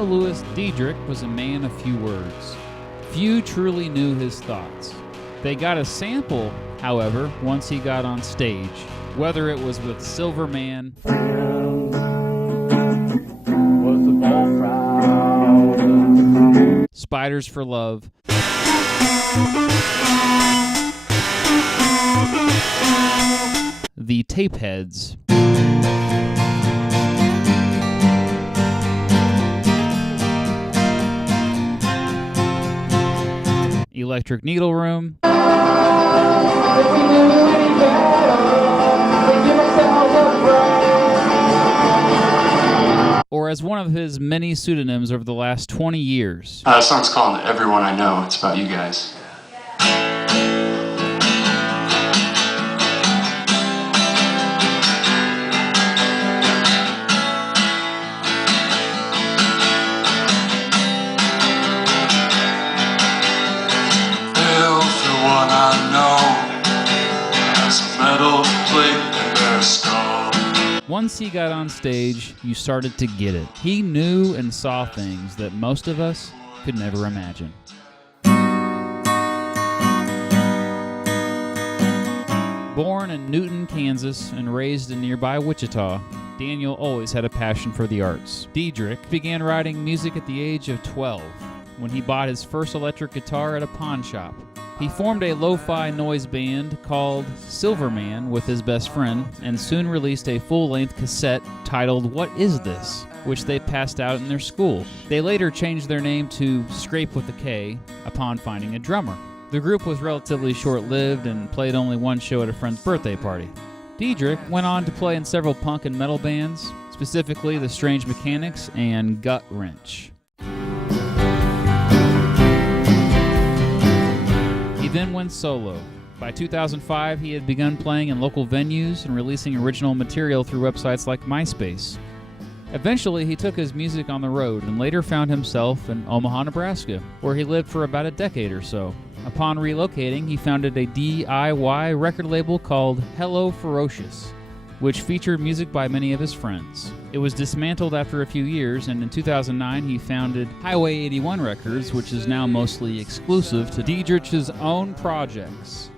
Daniel Lewis Diedrich was a man of few words. Few truly knew his thoughts. They got a sample, however, once he got on stage, whether it was with Silverman, Spiders for Love, the Tapeheads, Electric Needle Room, or as one of his many pseudonyms over the last 20 years. The song's called Everyone I Know. It's about you guys. Everyone I know has a metal plate in their skull. Once he got on stage, you started to get it. He knew and saw things that most of us could never imagine. Born in Newton, Kansas, and raised in nearby Wichita, Daniel always had a passion for the arts. Diedrich began writing music at the age of 12, when he bought his first electric guitar at a pawn shop. He formed a lo-fi noise band called Silverman with his best friend, and soon released a full-length cassette titled What Is This?, which they passed out in their school. They later changed their name to Scrape with a K upon finding a drummer. The group was relatively short-lived and played only one show at a friend's birthday party. Diedrich went on to play in several punk and metal bands, specifically The Strange Mechanics and Gut Wrench. He then went solo. By 2005, he had begun playing in local venues and releasing original material through websites like MySpace. Eventually, he took his music on the road and later found himself in Omaha, Nebraska, where he lived for about a decade or so. Upon relocating, he founded a DIY record label called Hello Ferocious, which featured music by many of his friends. It was dismantled after a few years, and in 2009 he founded Highway 81 Records, which is now mostly exclusive to Diedrich's own projects.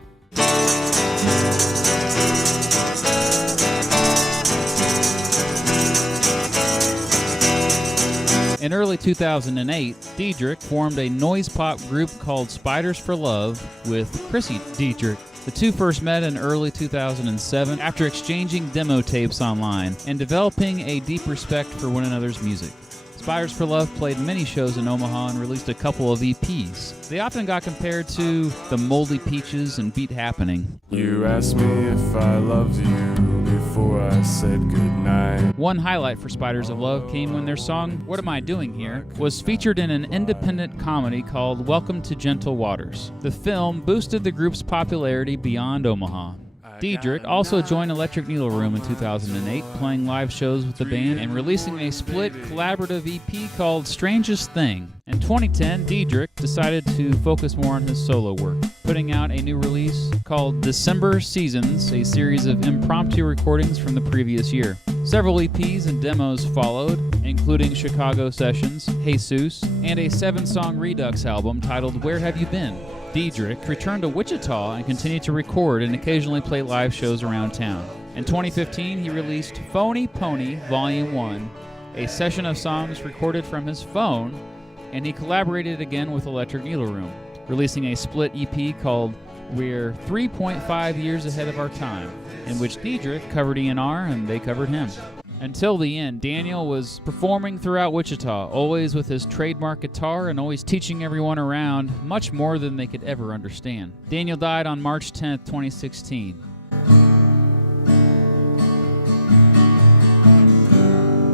In early 2008, Diedrich formed a noise pop group called Spiders for Love with Chrissy Diedrich. The two first met in early 2007 after exchanging demo tapes online and developing a deep respect for one another's music. Spiders for Love played many shows in Omaha and released a couple of EPs. They often got compared to the Moldy Peaches and Beat Happening. You asked me if I loved you before I said goodnight. One highlight for Spiders of Love came when their song, What Am I Doing Here?, was featured in an independent comedy called Welcome to Gentle Waters. The film boosted the group's popularity beyond Omaha. Diedrich also joined Electric Needle Room in 2008, playing live shows with the band and releasing a split collaborative EP called Strangest Thing. In 2010, Diedrich decided to focus more on his solo work, putting out a new release called December Seasons, a series of impromptu recordings from the previous year. Several EPs and demos followed, including Chicago Sessions, Jesus, and a 7-song Redux album titled Where Have You Been? Diedrich returned to Wichita and continued to record and occasionally play live shows around town. In 2015, he released Phony Pony Volume 1, a session of songs recorded from his phone, and he collaborated again with Electric Needle Room, releasing a split EP called We're 3.5 Years Ahead of Our Time, in which Diedrich covered ENR and they covered him. Until the end, Daniel was performing throughout Wichita, always with his trademark guitar and always teaching everyone around much more than they could ever understand. Daniel died on March 10th, 2016.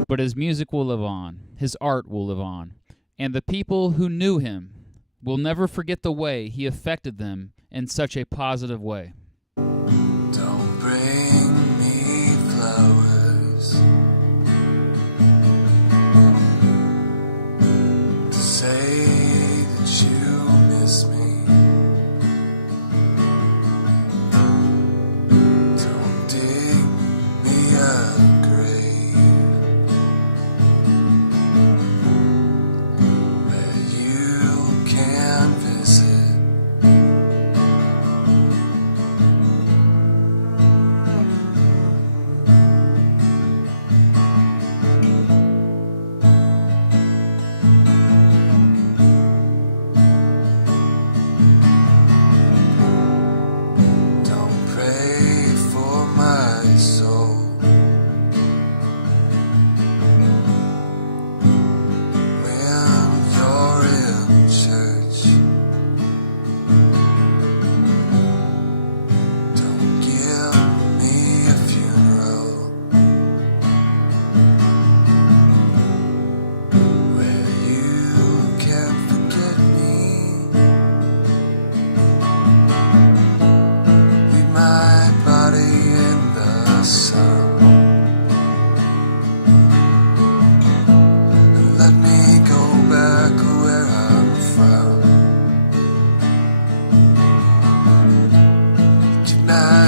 But his music will live on, his art will live on, and the people who knew him will never forget the way he affected them in such a positive way. Don't bring me flowers to say that you miss me. Don't dig me a grave.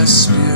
I spew